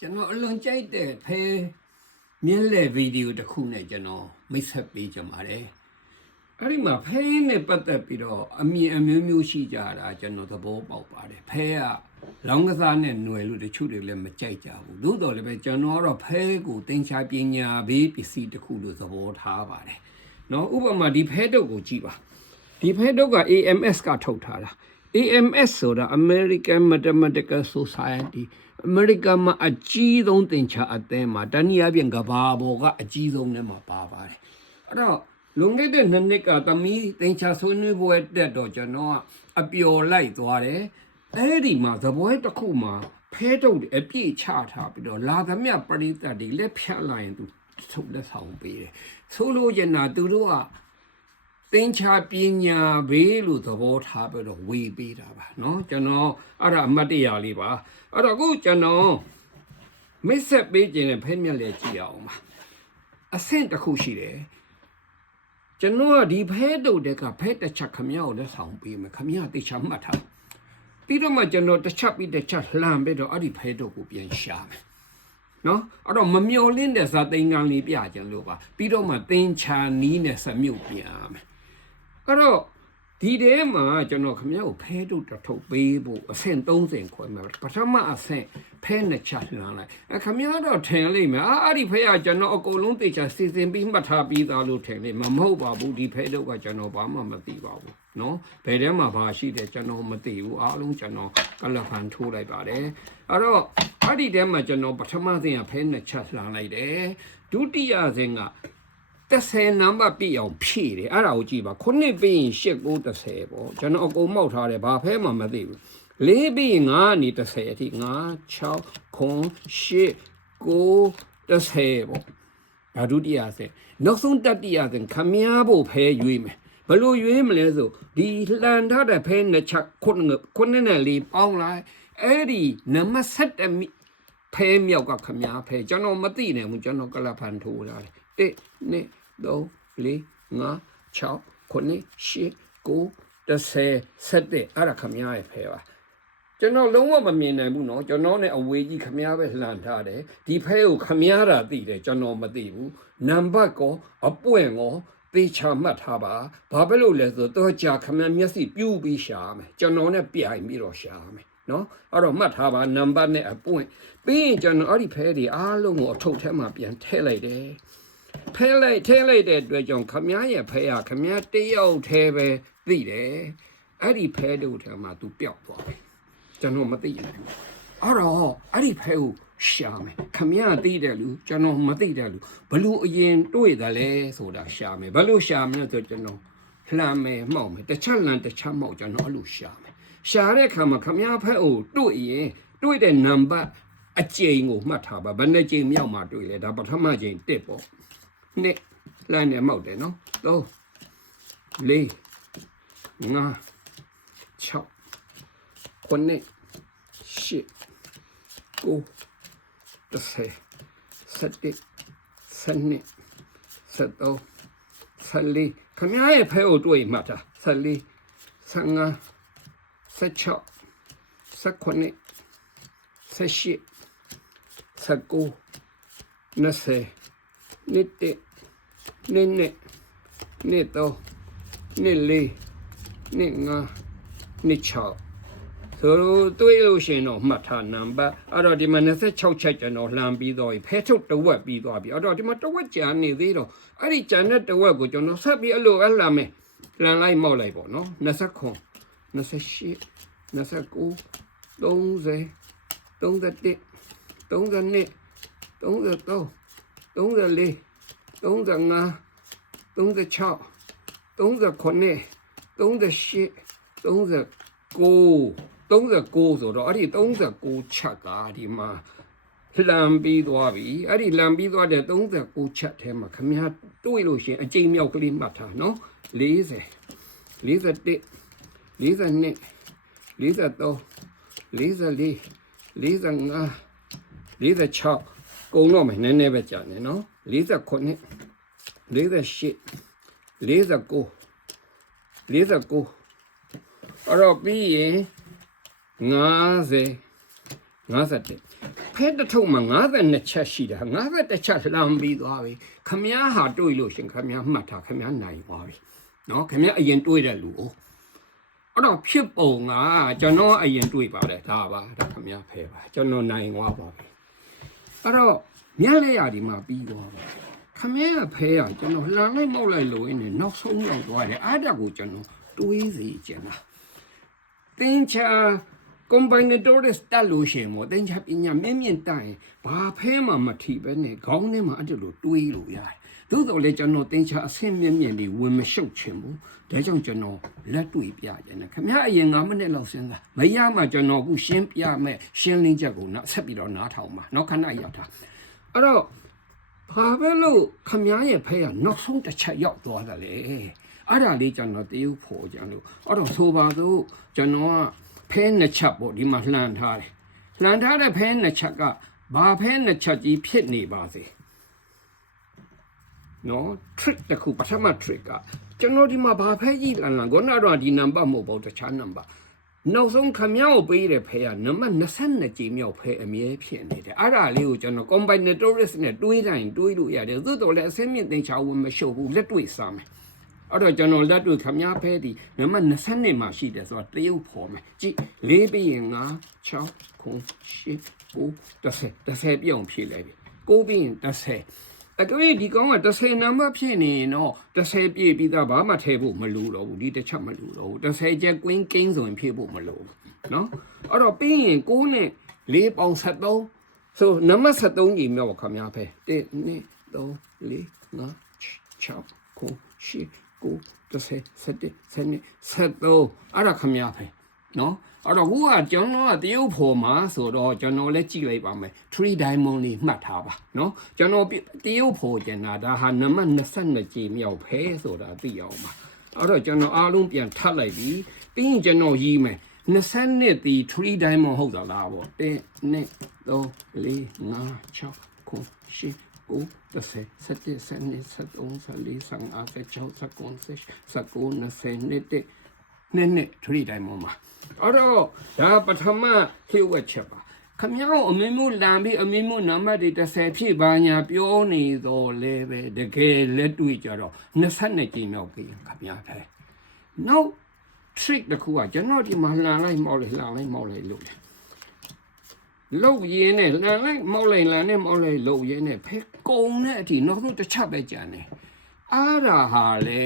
ကျွန်တော်အလွန်ကြိုက်တဲ့ဖဲမြက်လက်ဗီဒီယိုတစ်ခုနဲ့ကျွန်တော်မိတ်ဆက်ပေးကြပါတယ်အဲ့ဒီမှာဖဲနဲ့ပတ်သက်ပြီးတော့အမြင်အမျိုးမျိုးရှိကြတာကျွန်တော်သဘောပေါက်ပါတယ်ဖဲကလောင်းကစားနဲ့ຫນွယ်လို့တချို့တွေလည်းမကြိုက်ကြဘူးသို့တော်လည်းပဲကျွန်တော်ကတော့ဖဲကိုသင်္ချာပညာဘေးပစ္စည်းတစ်ခုလို့သဘောထားပါတယ်နော်ဥပမာဒီဖဲတုပ်ကိုကြည့်ပါဒီဖဲတုပ်က AMS ကထုတ်ထားတာ AMS ဆိုတာ American Mathematical Society အမေရိကန်မှာအကြီးဆုံးသင်္ချာအသင်းမှာတနည်းအားဖြင့်ကဘာပေါ်ကအကြီးဆုံးနဲ့မှာပါပါတယ်အဲ့တော့လွန်ခဲ့တဲ့2နှစ်ကသမီးသင်္ချာဆွေးနွေးပွဲတက်တော့ကျွန်တော်ကအပျော်လိုက်သွားတယ်အဲ့ဒီမှာသပွဲတစ်ခုမှာဖဲတုပ်အပြည့်ချထားပြီးတော့လာသမျှပရိသတ်တွေလက်ဖြတ်လိုက်ရင်သူထုတ်လက်ဆောင်ပေးတယ်ဆိုလိုချင်တာသူတို့ကသင်္ချာပညာဘေးလို့သဘောထားပြီးတော့ဝေပေးတာပါเนาะကျွန်တော်အဲ့ဒါအမှတ်တရလေးပါအဲ့တော့အခုကျွန်တော်မစ်ဆက်ပေးခြင်းနဲ့ဖဲမြက်လေကြည့်အောင်ပါအဆင့်တစ်ခုရှိတယ်ကျွန်တော်ကဒီဖဲတုတ်တဲ့ကဖဲတစ်ချက်ခမရကိုလက်ဆောင်ပေးမယ်ခမရတိချာမှတ်ထားပြီးတော့မှကျွန်တော်တစ်ချက်ပြီးတစ်ချက်လှမ်းပြီးတော့အဲ့ဒီဖဲတုတ်ကိုပြန်ရှာမယ်နော်အဲ့တော့မမျော်လင့်တဲ့ဇာတိန်ကံလေးပြကြလို့ပါပြီးတော့မှသင်္ချာနီးနဲ့စမြုပ်ပြမယ်အဲ့တော့ဒီထဲမှာကျွန်တော်ခင်ဗျားကိုဖဲတုတ်တစ်ထုပ်ပေးဖို့အဆင့်30ခွဲမှာပထမအဆင့်ဖဲနှစ်ချက်လှမ်းလိုက်ခင်ဗျားတော့ထင်လိမ့်မယ်အဲ့ဒီဖဲကကျွန်တော်အကုန်လုံးသိချာစီစဉ်ပြီးမှတ်ထားပြီးသားလို့ထင်လိမ့်မယ်မဟုတ်ပါဘူးဒီဖဲတုတ်ကကျွန်တော်ဘာမှမသိပါဘူးနော်ဘယ်ထဲမှာဘာရှိတယ်ကျွန်တော်မသိဘူးအားလုံးကျွန်တော်ကလဖန်ထိုးလိုက်ပါတယ်အဲ့တော့အဲ့ဒီထဲမှာကျွန်တော်ပထမဆင့်ကဖဲနှစ်ချက်လှမ်းလိုက်တယ်ဒုတိယဆင့်က30နံပါတ်ပြည့်အောင်ဖြည့်တယ်အဲ့ဒါကိုကြည့်ပါခုနှစ်ပြီးရင်8 9 30ပေါ့ကျွန်တော်အကုန်မောက်ထားတယ်ဘာဖဲမှမသိဘူး4ပြီးရင်9နေ30အထိ9 6 8 9 30ပေါ့ဒါဒုတိယဆင့်နောက်ဆုံးတတိယဆင့်ခမည်းဖို့ဖဲရွေးမယ်ဘယ်လိုရွေးမလဲဆိုဒီလှန်ထားတဲ့ဖဲနှစ်ချက်ခုနှစ်နဲ့လေးပေါင်းလိုက်အဲ့ဒီနံပါတ်7ဖဲမြောက်ကခမည်းဖဲကျွန်တော်မသိနိုင်ဘူးကျွန်တော်ကလဖန်ထိုးထားတယ်1 2 3 4 5 6 9 10 17အဲ့ဒါခမည်းရဲ့ဖဲပါကျွန်တော်လုံးဝမမြင်နိုင်ဘူးเนาะကျွန်တော်နဲ့အဝေးကြီးခမည်းပဲလှန်ထားတယ်ဒီဖဲကိုခမည်းတာသိတယ်ကျွန်တော်မသိဘူးနံပါတ်ကောအပွင့်ကောသေချာမှတ်ထားပါဘာဖြစ်လို့လဲဆိုတော့ကြာခမည်းမျက်စိပြူးပြီးရှာမယ်ကျွန်တော်နဲ့ပြိုင်ပြီးတော့ရှာမယ်เนาะအဲ့တော့မှတ်ထားပါနံပါတ်နဲ့အပွင့်ပြီးရင်ကျွန်တော်အဲ့ဒီဖဲတွေအားလုံးကိုအထုပ်ထဲမှာပြန်ထည့်လိုက်တယ်ဖဲလိုက်ထည့်လိုက်တဲ့အတွက်ကြောင့်ခမည်းရဲ့ဖဲကခမည်းတယောက်ထဲပဲသိတယ်အဲ့ဒီဖဲတို့ထဲမှာသူပျောက်သွားတယ်ကျွန်တော်မသိနိုင်ဘူးအဲ့တော့အဲ့ဒီဖဲကိုရှာမယ်ခမည်းသိတယ်လူကျွန်တော်မသိတယ်လူဘလို့အရင်တွေ့တယ်လဲဆိုတာရှာမယ်ဘလို့ရှာမလဲဆိုကျွန်တော်လှမ်းမယ်မှောက်မယ်တစ်ချက်လမ်းတစ်ချက်မှောက်ကျွန်တော်အဲ့လိုရှာမယ်ရှာတဲ့အခါမှာခမည်းဖဲကိုတွေ့ရင်တွေ့တဲ့နံပါတ်အကျိန်ကိုမှတ်ထားပါဘယ်နှကြိမ်မြောက်မှတွေ့လဲဒါပထမကြိမ်1ပေါ့နှစ်လှမ်းနေမှောက်တယ်နော်3 4 5 6 9 10 9 10 11 12 13 14ခမည်းရဲ့ဖဲကိုတွေ့မှတ်တာ14 15 16 18 18 19 20နှစ်1နှစ်2နှစ်3နှစ်4နှစ်5နှစ်6ဆိုတော့တွေ့လို့ရှိရင်တော့မှတ်ထားနံပါတ်အဲ့တော့ဒီမှာ26ချက်ကျွန်တော်လှမ်းပြီးတော့ဖဲထုတ်တဝက်ပြီးသွားပြီအဲ့တော့ဒီမှာတဝက်ကြာနေသေးတော့အဲ့ဒီကြာတဲ့တဝက်ကိုကျွန်တော်ဆက်ပြီးအဲ့လိုလှမ်းမယ်လှမ်းလိုက်မောက်လိုက်ပေါ့နော်29 28 29 30 31 32 33 34 35 36 39 38 39 39ဆိုတော့အဲ့ဒီ39ချက်ကဒီမှာလမ်းပြီးသွားပြီအဲ့ဒီလမ်းပြီးသွားတဲ့39ချက်ထဲမှာခမည်းတွေ့လို့ရှိရင်အကျိန်မြောက်ကလေးမှတ်ထားနော်40 41 42 43 44 45 46ကုန်တော့မယ်နည်းနည်းပဲကြာနေနော်49 48 49 49အဲ့တော့ပြီးရင်50 51 ဖဲတစ်ထုပ်မှာ52ချက်ရှိတယ်51ချက်လှမ်းပြီးသွားပြီခမည်းဟာတွေးလို့ရှင်ခမည်းမှတ်ထားခမည်းနိုင်သွားပြီနော်ခမည်းအရင်တွေးတဲ့လူ哦အဲ့တော့ဖြစ်ပုံကကျွန်တော်အရင်တွေးပါတယ်ဒါပါဒါခမည်းဖဲပါကျွန်တော်နိုင်သွားပါပြီအဲ့တော့မြက်လက်ရဒီမှာပြီးသွားပါခမည်းဖဲကကျွန်တော်လှမ်းလိုက်မောက်လိုက်လို့နေနောက်ဆုံးရောက်သွားတယ်အားတက်ကိုကျွန်တော်တွေးစီကျင်တာတင်းချာcombinatorics တက်လို့ရှင်မို့တင်ချပညာမြင့်မြင့်တိုင်ဘာဖဲမှမထီပဲနဲ့ခေါင်းထဲမှာအဲ့လိုတွေးလို့ရတယ်သို့တော်လည်းကျွန်တော်တင်ချအဆင့်မြင့်မြင့်လေးဝင်မရှုပ်ချင်ဘူးဒါကြောင့်ကျွန်တော်လက်တွေ့ပြကြတယ်ခင်ဗျာအရင်9မိနစ်လောက်စဉ်းစားမရမှကျွန်တော်ခုရှင်းပြမယ်ရှင်းလင်းချက်ကိုနောက်ဆက်ပြီးတော့နားထောင်ပါနောက်ခဏရောက်တာအဲ့တော့ဘာပဲလို့ခင်ဗျာရဲ့ဖဲကနောက်ဆုံးတစ်ချက်ရောက်သွားတယ်လေအဲ့ဒါလေးကျွန်တော်တရုပ်ဖို့ကြလို့အဲ့တော့ဆိုပါစို့ကျွန်တော်ကဖဲနှစ်ချက်ပေါ့ဒီမှာလှန်ထားတယ်လှန်ထားတဲ့ဖဲနှစ်ချက်ကဘာဖဲနှစ်ချက်ကြီးဖြစ်နေပါစေနော် trick တခုပထမ trick ကကျွန်တော်ဒီမှာဘာဖဲကြီးလှန်ခေါင်းတော့ဒီနံပါတ်မဟုတ်ဘူးတခြားနံပါတ်နောက်ဆုံးခမ ्या ကိုပေးတဲ့ဖဲကနံပါတ်22ကြိမ်မြောက်ဖဲအမြဲဖြစ်နေတယ်အဲ့ဒါလေးကိုကျွန်တော် combinatorics နဲ့တွေးတိုင်းတွေးလို့ရတယ်သို့တော်လည်းအစင်းမြင့်သင်ချာဝင်မရှုပ်ဘူးလက်တွေ့စားမယ်အဲ့တော့ကျွန်တော်လက်တွေ့ခမ ्या ဖဲဒီနံပါတ်22မှာရှိတယ်ဆိုတော့တရုပ်ဖော်မယ်ကြည့်4ပြီးရင်5 6 9 10ပြုံဖြည့်လိုက်ပြီ9ပြီးရင်10အတွေ့ဒီကောင်က10နံပါတ်ဖြစ်နေရင်တော့10ပြည့်ပြီးသားဘာမှထည့်ဖို့မလိုတော့ဘူးဒီတစ်ချက်မလိုတော့ဘူး10ကျက်ကွင်းကင်းဆိုရင်ဖြည့်ဖို့မလိုဘူးနော်အဲ့တော့ပြီးရင်9နဲ့4ပေါင်73ဆိုနံပါတ်73ကြီးမြောက်ခမ ्या ဖဲ1 2 3 4 5 6 9 10 အဲ့ဒါခမ ्या ဖဲနော်အဲ့တော့ခုကကျွန်တော်ကတရုပ်ဖော်မှာဆိုတော့ကျွန်တော်လည်းကြည့်လိုက်ပါမယ်3 diamond လေးမှတ်ထားပါနော်ကျွန်တော်တရုပ်ဖော်ကျင်တာဒါဟာနံပါတ်22ကြိမ်မြောက်ဖဲဆိုတာသိအောင်ပါအဲ့တော့ကျွန်တော်အားလုံးပြန်ထပ်လိုက်ပြီးပြီးရင်ကျွန်တော်ရေးမယ်22ဒီ3 diamond ဟုတ်သလားပေါ့1 2 3 4 5 6 9 10 9 10 11 12 13 14 15 16 19 20 3 diamond မှာအဲ့တော့ဒါပထမလျှို့ဝှက်ချက်ပါခမ ्या အမင်းမို့လမ်းပြီးအမင်းမို့နံပါတ်တွေ30ဖြစ်ပါညာပြောနေတော့လဲပဲတကယ်လက်တွေ့ကြတော့22ကြိမ်မြောက်ပြီခမ ्या ဖဲနောက် trick တစ်ခုကကျွန်တော်ဒီမှာလှန်လိုက်မောက်လိုက်လှန်လိုက်မောက်လိုက်လို့လုတ်ရင်းနဲ့လှန်လိုက်မောက်လိုက်လှန်နဲ့မောက်လိုက်လုတ်ရင်းနဲ့ဖဲကုံတဲ့အထိနောက်ဆုံးတစ်ချက်ပဲကြံတယ်အားဒါဟာလေ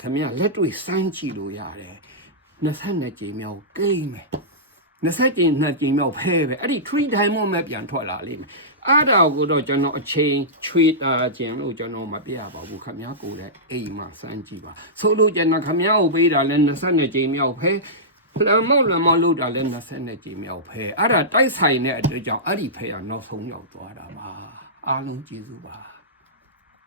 ခမ ्या လက်တွေ့စမ်းကြည့်လို့ရတယ်22ကြိမ်မြောက်ကိန်းမယ်20ကြိမ်2ကြိမ်မြောက်ဖဲပဲအဲ့ဒီ3 diamond မဲ့ပြန်ထွက်လာလိမ့်မယ်အားဒါကိုတော့ကျွန်တော်အချိန်ချွေတာခြင်းလို့ကျွန်တော်မပြရပါဘူးခမ ्या ကိုလည်းအိမ်မှာစမ်းကြည့်ပါဆိုလို့ကျွန်တော်ခမ ्या ကိုပေးတာလဲ22ကြိမ်မြောက်ဖဲလမ်းမောက်လို့တာလဲ22ကြိမ်မြောက်ဖဲအဲ့ဒါတိုက်ဆိုင်တဲ့အတွက်ကြောင့်အဲ့ဒီဖဲကနောက်ဆုံးရောက်သွားတာပါအားလုံးကျေးဇူးပါ